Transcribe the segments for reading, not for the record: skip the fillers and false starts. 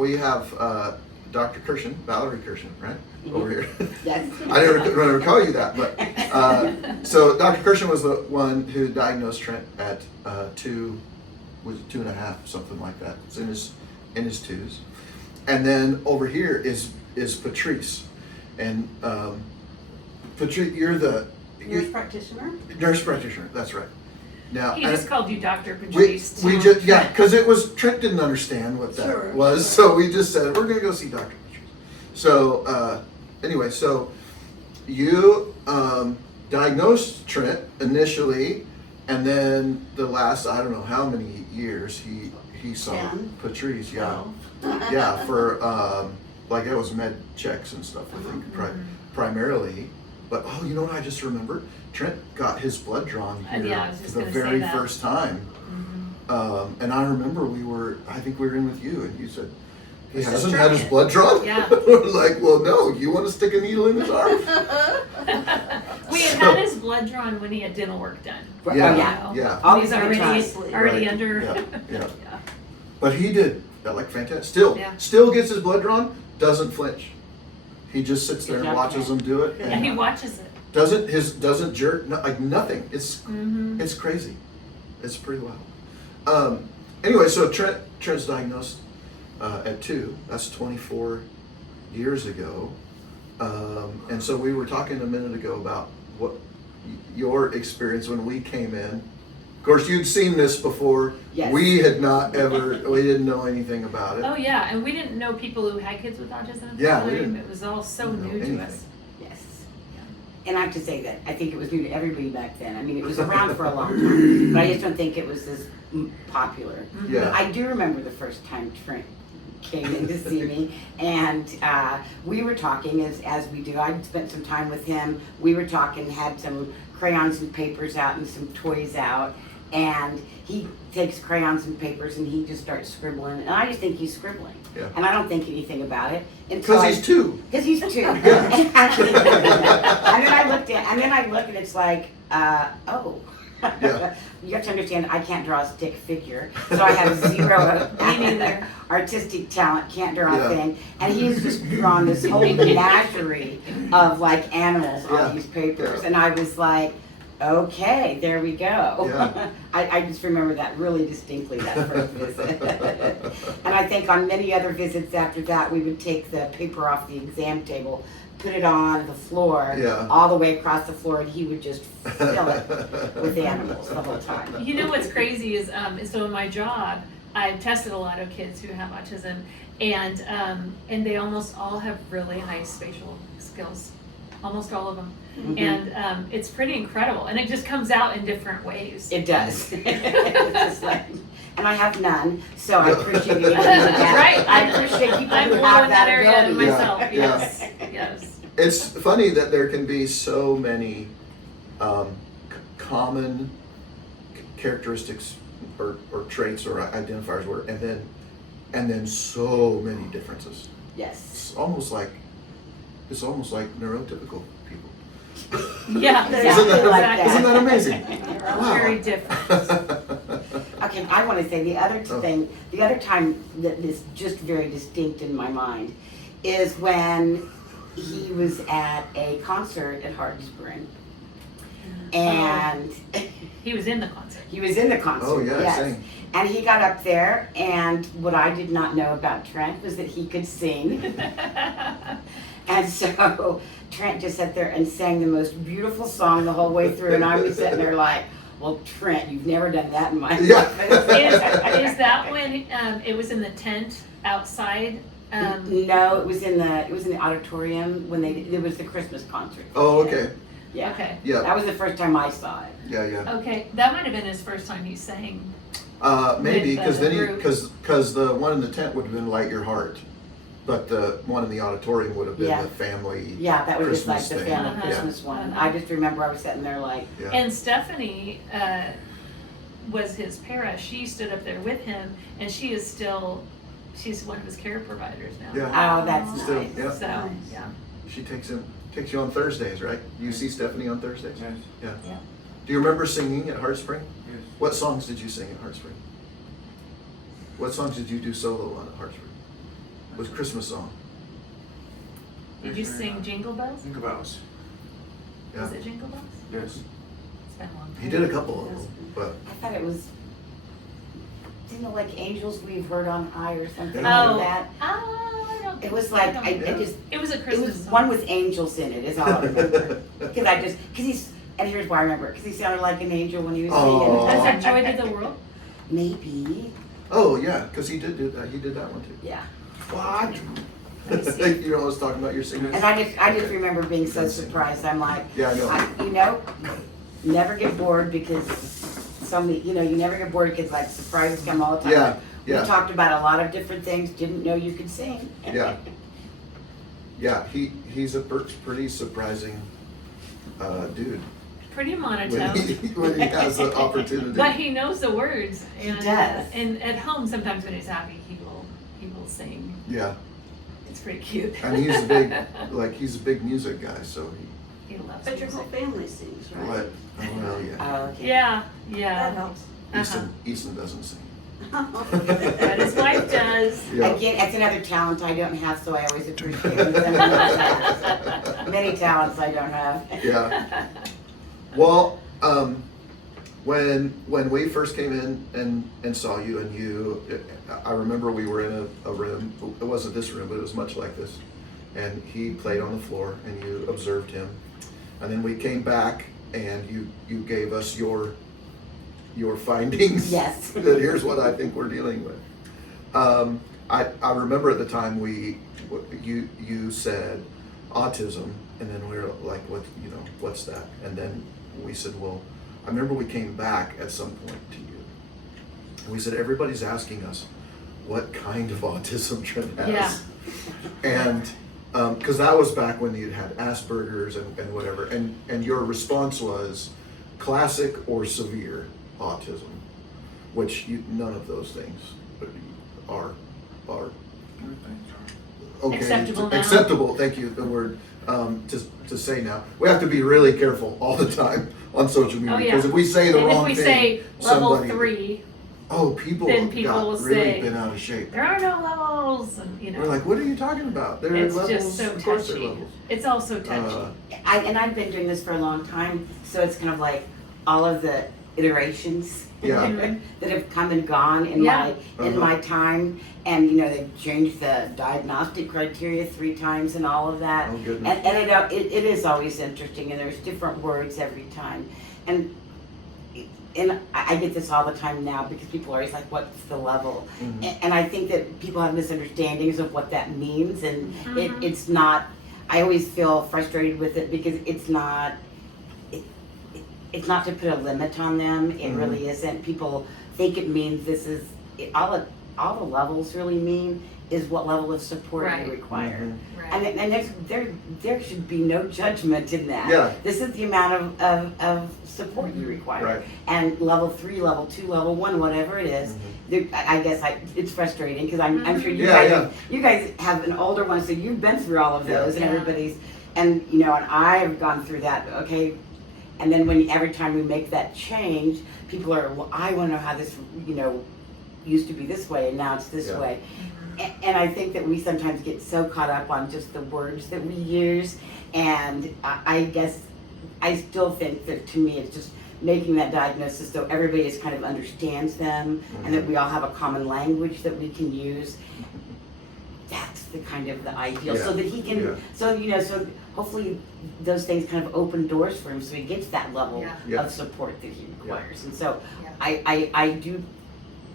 we have Dr. Kirshen, Valerie Kirshen, right? Over here. Yes. I never call you that, but so Dr. Kirshen was the one who diagnosed Trent at 2.5, something like that. It's in his twos. And then over here is Patrice. And Patrice, you're the Nurse practitioner? Nurse practitioner, that's right. Now, He just called you Dr. Patrice. we just, yeah, because it was, Trent didn't understand what that Sure. was, so we just said, we're gonna go see Dr. Patrice. So, anyway, so you diagnosed Trent initially, and then the last, I don't know how many years he saw 10. Patrice, yeah. Oh. Yeah, for, like, it was med checks and stuff, I think, primarily. But, oh, you know what I just remembered? Trent got his blood drawn here Yeah, I was just for the gonna say very that. first time. And I remember I think we were in with you, and you said, he Let's just hasn't try had his it." blood drawn? Yeah. We're like, well, no, you want to stick a needle in his arm? We had had his blood drawn when he had dental work done. Oh, Yeah, yeah. yeah. Always He's already fantastic. already Right. under. Yeah, yeah. Yeah. But he did, like, fantastic. Yeah. Still gets his blood drawn, doesn't flinch. He just sits there and Good job, watches Trent. them do it. And he watches it. Doesn't jerk, like nothing. It's Mm-hmm. crazy. It's pretty wild. Anyway, so Trent's diagnosed at 2. That's 24 years ago. And so we were talking a minute ago about what your experience when we came in. Of course, you'd seen this before. Yes. We had not ever. We didn't know anything about it. Oh yeah, and we didn't know people who had kids with autism at the Yeah, we time. didn't- It was all so didn't know new to anything. us. Yes. And I have to say that I think it was new to everybody back then. I mean, it was around for a long time, but I just don't think it was as popular. Yeah. But I do remember the first time Trent came in to see me, and we were talking as we do. I spent some time with him. We were talking, had some crayons and papers out and some toys out, and he takes crayons and papers and he just starts scribbling, and I just think he's scribbling, Yeah. and I don't think anything about it Because he's 2. Because he's 2. and then I look and it's like, oh. Yeah. You have to understand, I can't draw a stick figure, so I have zero Me neither. artistic talent, can't draw Yeah. a thing. And he's just drawn this whole menagerie of like animals Yeah. on these papers. Yeah. And I was like, okay, there we go. Yeah. I just remember that really distinctly, that first visit. And I think on many other visits after that, we would take the paper off the exam table, put it on the floor, Yeah. all the way across the floor, and he would just fill it with animals the whole time. You know what's crazy is so in my job, I've tested a lot of kids who have autism, and they almost all have really high spatial skills, almost all of them, Mhm. and it's pretty incredible, and it just comes out in different ways. It does. It's just like, and I have none, so I appreciate you doing that. Right. I appreciate people I'm who blowing have that that area in ability. myself. Yeah. Yes, yes. It's funny that there can be so many common characteristics or traits or identifiers, and then so many differences. Yes. It's almost like neurotypical people. Yeah, Isn't that- exactly. like that. Isn't that amazing? They're all very different. Okay, I want to say the other Oh. thing, the other time that is just very distinct in my mind is when he was at a concert at Hard Spring. And He was in the concert. he was in the concert. Oh, yeah, yes. sing. And he got up there, and what I did not know about Trent was that he could sing. And so Trent just sat there and sang the most beautiful song the whole way through, and I was sitting there like, well, Trent, you've never done that in my Yeah. life. Is that when it was in the tent outside? No, it was in the auditorium when it was the Christmas concert. Oh, okay. Yeah. Okay. Yeah. That was the first time I saw it. Yeah. Okay, that might have been his first time he sang. Maybe With, because the then group. because the one in the tent would have been Light Your Heart, but the one in the auditorium would have been Yeah. the family. Yeah, that was Christmas just like the thing. family Uh-huh. Christmas one. Uh-huh. I just remember I was sitting there like, Yeah. And Stephanie was his para. She stood up there with him, and she's one of his care providers now. Yeah. oh, that's Still, nice. yeah. So, Nice. yeah. She takes you on Thursdays, right? You see Stephanie on Thursdays? Yes. Yeah. Yeah. Do you remember singing at Heart Spring? Yes. What songs did you sing at Heart Spring? What songs did you do solo on at Heart Spring? was Christmas song. Did you sing Jingle Bells? Jingle bells. Yeah. Was it Jingle Bells? Yes. It's been a long time. He did a couple of them, but I thought it was, didn't it like Angels We've Heard on High or something Yeah. like that? I don't It was think- like, I Yeah. just, It was a it Christmas was song. one with angels in it, is all I remember. Because he's, and here's why I remember it, because he sounded like an angel when he was Oh. Was singing. that Joy to the World? Maybe, oh yeah, because he did do that. He did that one too. yeah. What? Let me see. You know, I was talking about your singers. And I just Okay. remember being so Good singing. surprised. I'm like, Yeah, I know. you know, never get bored because so many, you never get bored because like surprises come all the time. Yeah, yeah. We talked about a lot of different things. Didn't know you could sing. Yeah. Yeah, he's a pretty surprising dude Pretty when monotone. when he has the opportunity. But he knows the words. And, does. And at home, sometimes when he's happy, he will sing. Yeah, It's pretty cute. and he's a big music guy, so He loves But your music. whole family sings, he right? what? Oh well, yeah. Oh, okay. Yeah, That yeah. helps. Easton doesn't sing. But his wife does. Yeah. Again, that's another talent I don't have, so I always appreciate when somebody else has. Many talents I don't have. Yeah. Well, when we first came in and saw you, I remember we were in a room. It wasn't this room, but it was much like this. And he played on the floor, and you observed him. And then we came back, and you gave us your findings. Yes. That here's what I think we're dealing with. I remember at the time you said autism, and then we were like, what's that? And then we said, well, I remember we came back at some point to you, and we said, everybody's asking us what kind of autism Trent has. Yeah. And because that was back when you had Asperger's and whatever, and your response was classic or severe autism, which none of those things are okay. Acceptable now. Acceptable, thank you, the word to say now. We have to be really careful all the time on social media, Oh, yeah. because if we say the And wrong if we thing, say level somebody, 3, people then people got will really say, been out of shape. there are no levels, and We're like, what are you talking about? There are it's levels. just so Of course there are touchy. levels. It's also touchy. I've been doing this for a long time, so it's kind of like all of the iterations Yeah. that have come and gone in Yeah. my time, and they've changed the diagnostic criteria 3 times and all of that. Oh goodness. And it is always interesting, and there's different words every time, and I get this all the time now because people are always like, what's the level? Mhm. And I think that people have misunderstandings of what that means, and Mhm. it's not, I always feel frustrated with it because it's not to put a limit on them. It Mhm. really isn't. People think it means this is, all the levels really mean is what level of support Right. you require. Mhm. Right. And there should be no judgment in that. Yeah. This is the amount of support you require. Right. And level 3, level 2, level 1, whatever it is, I guess it's frustrating because I'm sure you Yeah, guys yeah. you guys have an older one, so you've been through all of Yeah. those, and Yeah. everybody's, and and I have gone through that. Okay, and then every time we make that change, people are, well, I want to know how this used to be this way and now it's this Yeah. way. And I think that we sometimes get so caught up on just the words that we use, and I guess I still think that to me it's just making that diagnosis so everybody just kind of understands them, and that we all have a common language that we can use. That's the kind of the ideal, so Yeah. that he can, Yeah. so hopefully those things kind of open doors for him, so he gets that level Yeah. Yeah. of support that he requires. And so Yeah. I do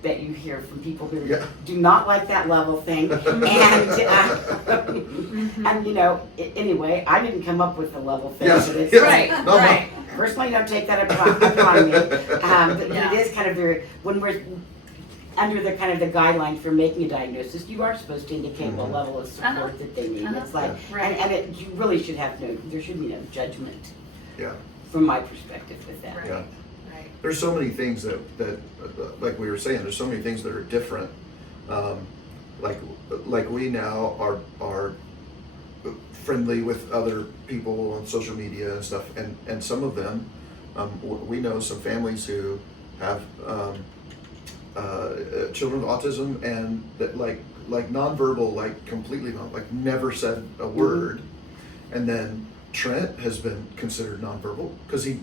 bet you hear from people who Yeah. do not like that level thing, and anyway, I didn't come up with the level thing. Yes, But it's yes. Right, No, no. right. Personally, don't take that upon me. But Yeah. it is kind of very, when we're under the kind of the guidelines for making a diagnosis, you are supposed to indicate what Mhm. level of support Uh-huh. that they need. Uh-huh. It's like, Right. and you really should have there should be no judgment Yeah. from my perspective with that. Right. Yeah. Right. There's so many things that like we were saying, there's so many things that are different. Like we now are friendly with other people on social media and stuff, and some of them, we know some families who have children with autism, and that like like nonverbal, like completely like never said a word. And then Trent has been considered nonverbal because he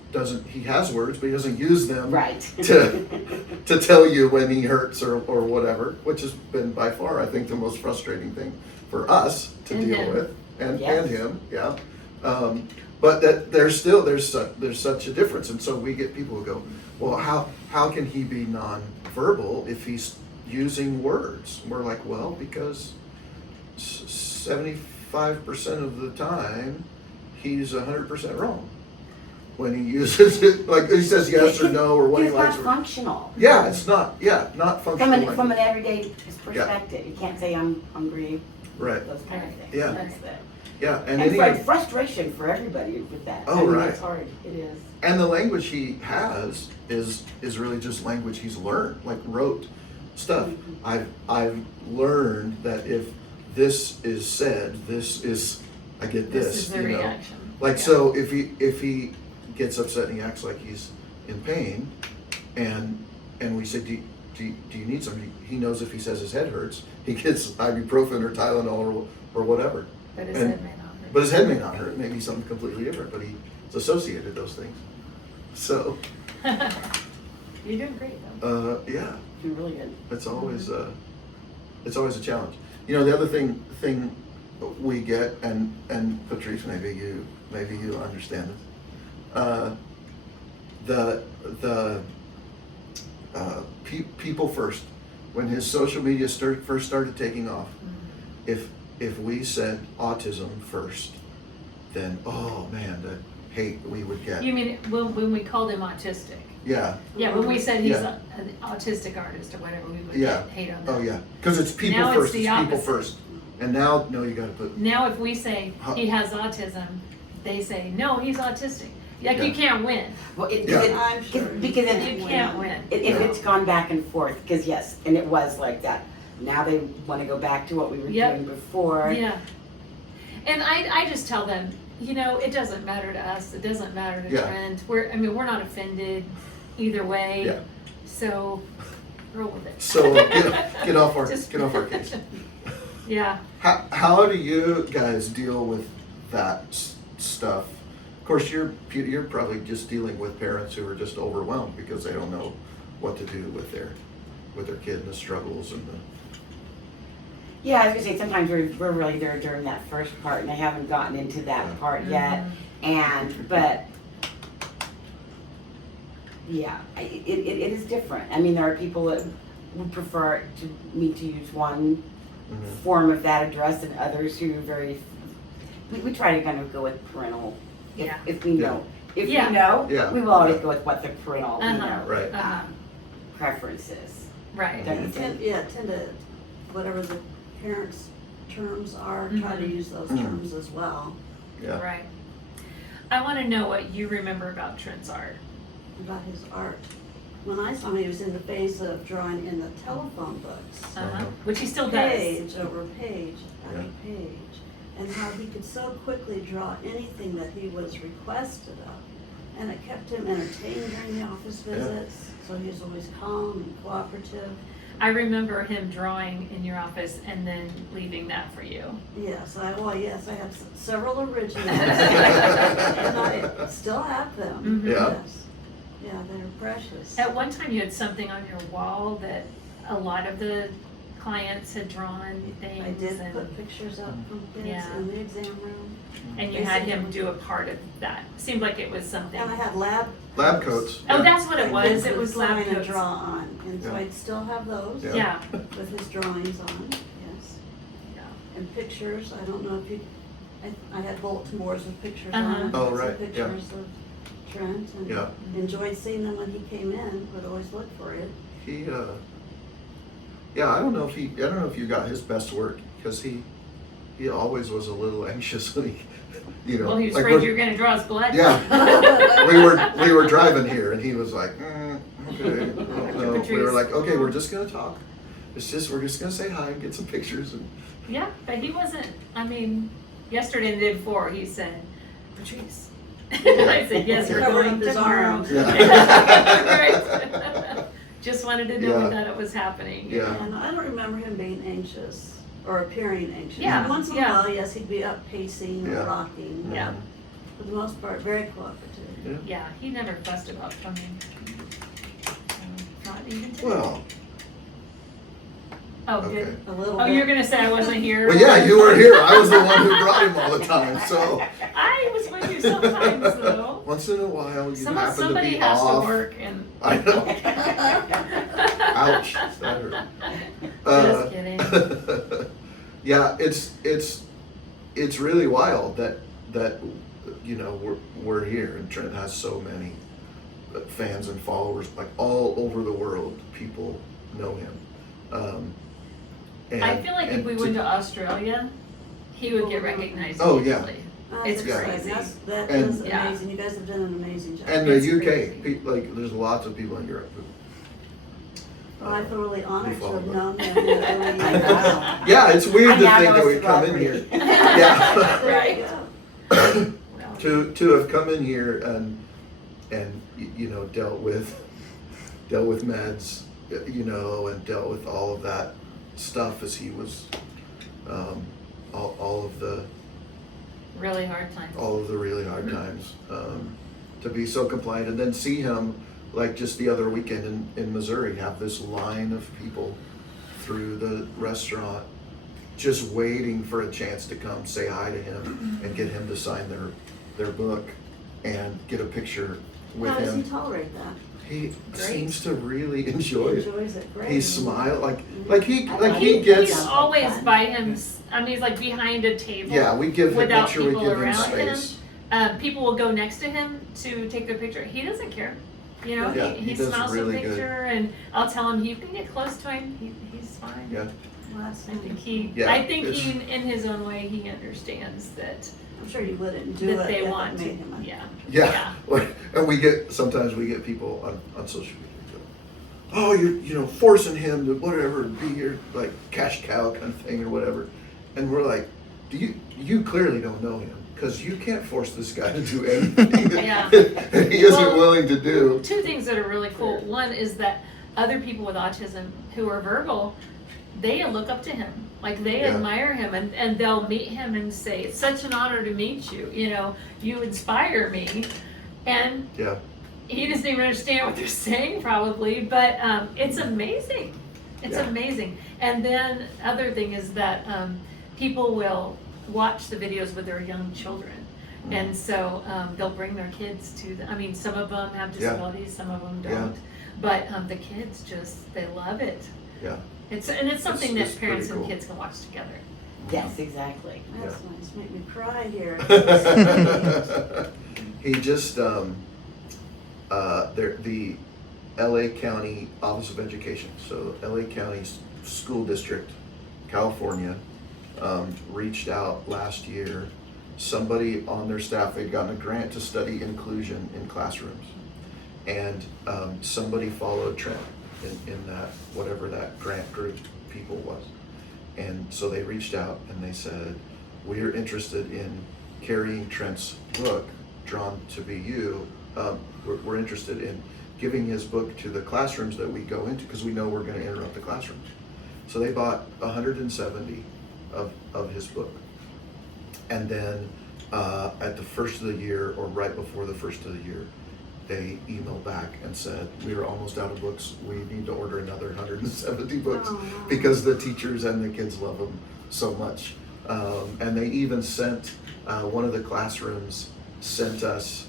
has words, but he doesn't use them Right. to tell you when he hurts or whatever, which has been by far, I think, the most frustrating thing for us to And deal him. with, and Yes. him, yeah. But that there's such a difference, and so we get people who go, well, how can he be nonverbal if he's using words? And we're like, well, because 75% of the time he's 100% wrong when he uses it. Like he says yes or no or what he It's likes. not Or, functional. yeah, it's not. Yeah, not functional. From language. an everyday perspective, you can't say I'm hungry. Right. Those kind of things. Yeah. That's the, Yeah, and and any frustration for everybody with that. Oh, I mean, right. It's hard. It is. and the language he has is really just language he's learned, like rote stuff. I've learned that if this is said, I get this. This is the you know? reaction. Like Yeah. so, if he gets upset and he acts like he's in pain, and we say, do you need something? He knows if he says his head hurts, he gets ibuprofen or Tylenol or whatever. But his and- head may not hurt. But his head may not hurt. Maybe something completely different. But he's associated those things. So You're doing great though. yeah, You're really good. it's always a challenge. You know, the other thing we get, and Patrice, maybe you understand this. People first, when his social media first started taking off, if we said autism first, then oh man, the hate we would get. You mean when we called him autistic? Yeah. Yeah, when we said he's Yeah. an autistic artist or whatever, we would Yeah. get hate on that. Oh yeah, because it's people Now it's first. the It's people opposite. first. And now, no, you got to put. Now if we say Huh. he has autism, they say, no, he's autistic. Like Yeah. you can't win. Well, Yeah. I'm sure. because You can't win. if Yeah. it's gone back and forth, because yes, and it was like that. Now they want to go back to what we were Yep. doing before. Yeah. And I just tell them, you know, it doesn't matter to us. It doesn't matter to Yeah. Trent. We're not offended either way. Yeah. So roll with it. So get off our Just- get off our case. Yeah. How do you guys deal with that stuff? Of course, you're probably just dealing with parents who are just overwhelmed because they don't know what to do with their kid and the struggles and the. Yeah, I was gonna say sometimes we're really there during that first part, and I haven't gotten into that Yeah. part yet. But yeah, it is different. I mean, there are people that would prefer me to use one Mhm. form of that address, and others who we try to kind of go with parental. Yeah. If we know, Yeah. we know, Yeah. we will always go with what the parental Right. preference is. Right. Don't you And think? tend to, whatever the parents' terms are, try to Mhm. use those Mhm. terms as well. Yeah. Right. I want to know what you remember about Trent's art. About his art. When I saw him, he was in the phase of drawing in the telephone books. Uh-huh. Which he still does. Page over page after Yeah. page. And how he could so quickly draw anything that he was requested of. And it kept him entertained during the office Yeah. visits, so he was always calm and cooperative. I remember him drawing in your office and then leaving that for you. Yes, I have several originals, and I still have them. Mhm. Yeah. Yes. Yeah, they're precious. At one time, you had something on your wall that a lot of the clients had drawn things. I did and, put pictures up from kids Yeah. in the exam room. and you had him do a part of that. Seemed like it was something. And I had lab coats. Oh, that's what it that was. kids It would was lab sign and coats. draw on, and so Yeah. I'd still have those Yeah. Yeah. with his drawings on, yes. Yeah. And pictures, I don't know if you, I had bulletin boards with pictures Uh-huh. on it. Oh, some right, yeah. Pictures of Trent, and Yeah. enjoyed seeing them when he came in, would always look for it. He yeah, I don't know if you got his best work because he always was a little anxious when he Well, he was like afraid we're- you were going to draw his blood. Yeah. we were driving here and he was like, okay. No. We Patrice. were like, okay, we're just gonna talk. We're just gonna say hi and get some pictures and Yeah, but he wasn't. I mean, yesterday and the day before, he said, Patrice. I said, yes, we're Covered going up his tomorrow. arms. Yeah. Right. just wanted to know Yeah. that it was happening. Yeah. And I don't remember him being anxious or appearing anxious. Yeah, Once in a yeah. while, yes, he'd be up pacing Yeah. or rocking. Yeah. For the most part, very cooperative. Yeah. Yeah, he never fussed about coming. Not even today. Well, Oh, okay. good. A little Oh, bit. you're gonna say I wasn't here? Well, yeah, you were here. I was the one who brought him all the time. So I was with you sometimes though. once in a while, you happen to Somebody be has off. to work and. I know. Ouch. That hurt. Just kidding. Yeah, it's really wild that we're here, and Trent has so many fans and followers, like all over the world. People know him. I feel like if we went to Australia, he would get recognized Oh, yeah. immediately. That's It's exciting. crazy. That And- is Yeah. amazing. You guys have done an amazing job. And the It's UK, crazy. like there's lots of people in Europe who. Well, I feel really honored to follow have them. known him. in the early I years. know. Yeah, it's weird I to now think know that we it's come in robbery. here. Yeah. There you go. Well, to have come in here and dealt with meds, and dealt with all of that stuff as he was, all of the really hard times. really hard times, to be so compliant, and then see him like just the other weekend in Missouri have this line of people through the restaurant just waiting for a chance to come say hi to him and get him to sign their book and get a picture with How does he him. tolerate that? He Great. seems to really He enjoy it. enjoys it. Great. He smiles I he like gets. He's always by him. I mean, he's like behind a table. Yeah, we give him, without make sure we people give him around space. People will go next to him to take their picture. He doesn't care. Yeah, he he does smiles really the good. picture, and I'll tell him you can get close to him. He's fine. Yeah, Well, that's I think Yeah, I think it's- he, in his own way, he understands that I'm sure you wouldn't do that it they if want it to. made him a- yeah. And sometimes we get people on social media go, oh, you're forcing him to whatever, be your like cash cow kind of thing or whatever, and we're like, you clearly don't know him, because you can't force this guy to do anything Yeah. that he isn't Well, willing to do. Two things that are really cool. One is that other people with autism who are verbal, they look up to him. Like they Yeah. admire him, and they'll meet him and say, it's such an honor to meet you. You inspire me. And Yeah, he doesn't even understand what they're saying probably, but it's amazing. It's Yeah. amazing. And then other thing is that people will watch the videos with their young children. Mm. And so they'll bring their kids to some of them have Yeah. disabilities, some of them Yeah. don't. But the kids they love it. yeah. It's something It's that parents pretty and cool. kids can watch together. Yes, exactly. That's nice. Make me cry here. He just, the LA County Office of Education, so LA County School District, California, reached out last year. Somebody on their staff, they'd gotten a grant to study inclusion in classrooms. And somebody followed Trent in that, whatever that grant group people was. And so they reached out and they said, we're interested in carrying Trent's book, Drawn to Be You. We're interested in giving his book to the classrooms that we go into, because we know we're going to interrupt the classrooms. So they bought 170 of his book. And then at the first of the year, or right before the first of the year, they emailed back and said, we are almost out of books. We need to order another 170 books Aw. because the teachers and the kids love them so much. And they even sent, one of the classrooms sent us,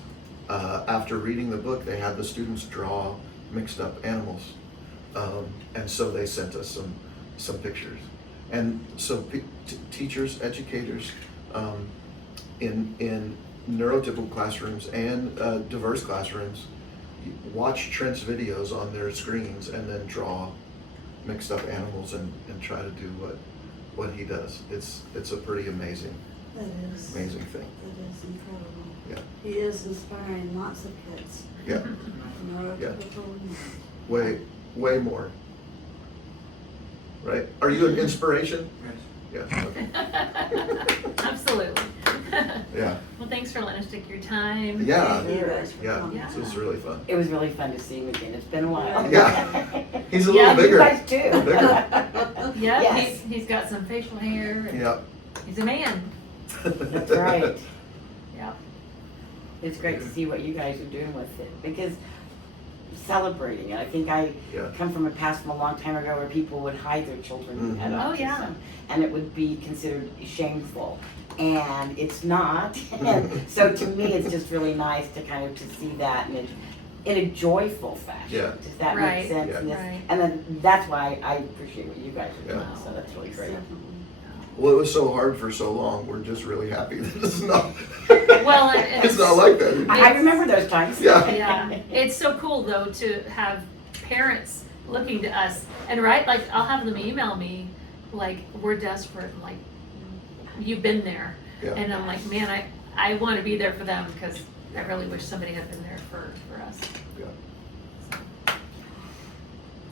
after reading the book, they had the students draw mixed up animals. And so they sent us some pictures. And so teachers, educators, in neurotypical classrooms and diverse classrooms, watch Trent's videos on their screens and then draw mixed up animals and try to do what he does. It's a pretty amazing That is. thing. That is incredible. Yeah, He is inspiring lots of kids. yeah, Neurotypical. way more. Right? Are you an inspiration? Yeah. Okay. Absolutely. Yeah. Well, thanks for letting us take your time. Yeah. Thank you guys for Yeah, coming. Yeah. so it's really fun. It was really fun to see him again. It's been a while. Yeah. He's a Yeah, little bigger. You guys too. Bigger. Yeah, Yes. he's got some facial hair. And Yeah. He's a man. That's right. Yeah. It's great to see what you guys are doing with it because celebrating it. I think I Yeah. come from a past from a long time ago where people would hide their children who had Mhm. Oh, autism, yeah. and it would be considered shameful, and it's not. And so to me, it's just really nice to kind of to see that in a joyful fashion. Yeah. Does that Right. make sense? Yeah. And, Right. and then that's why I appreciate what you guys are doing. Yeah. So that's really great. Definitely. Well, it was so hard for so long. We're just really happy that it's not. Well, it's not like that anymore. I remember those times. Yeah. Yeah, it's so cool though to have parents looking to us and like I'll have them email me like we're desperate, like you've been there, Yeah. and I'm like, man, I want to be there for them because I really wish somebody had been there for us.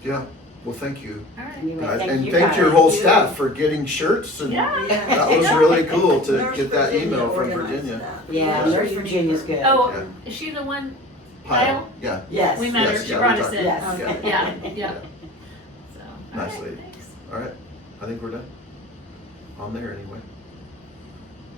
Yeah. Well, thank you, All right. Anyway, guys, thank and you thank guys. your whole Thank you. staff for getting shirts and Yeah. that was really cool to North get that Virginia email from organized Virginia. that. Yeah, Very North Virginia's good. Oh, Yeah. is she the one? Pile. Yeah. Yes. We met her. Yes, She yeah, brought we us talked. in. Yes. Yeah. Yeah. So. Nice all right, lady. thanks. All right. I think we're done. On there anyway.